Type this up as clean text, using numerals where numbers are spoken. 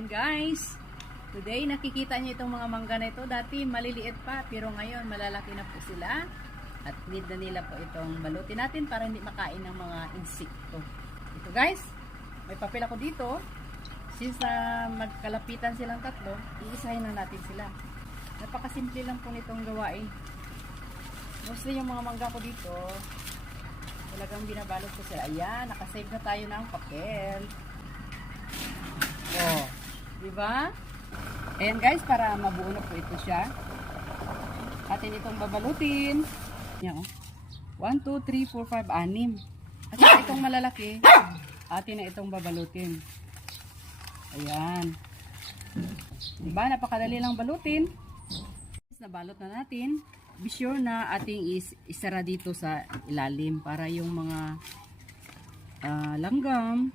Ayan guys, today nakikita niyo itong mga mangga na ito. Dati maliliit pa, pero ngayon malalaki na po sila. At need na nila po itong balutin natin para hindi makain ng mga insekto. Ito guys, may papel ako dito. Since magkalapitan silang tatlo, iisahin na natin sila. Napakasimple lang po nitong gawain. Mostly yung mga mangga ko dito, talagang binabalot ko sila. Ayan, nakasave na tayo ng papel. Oh, diba? Ayan guys, para mabuo na po ito siya. Atin itong babalutin. Yan, oh. 1, 2, 3, 4, 5, 6. At saka itong malalaki, atin na itong babalutin. Ayan. Diba? Napakadali lang balutin. Nabalot na natin. Be sure na ating isara dito sa ilalim para yung mga langgam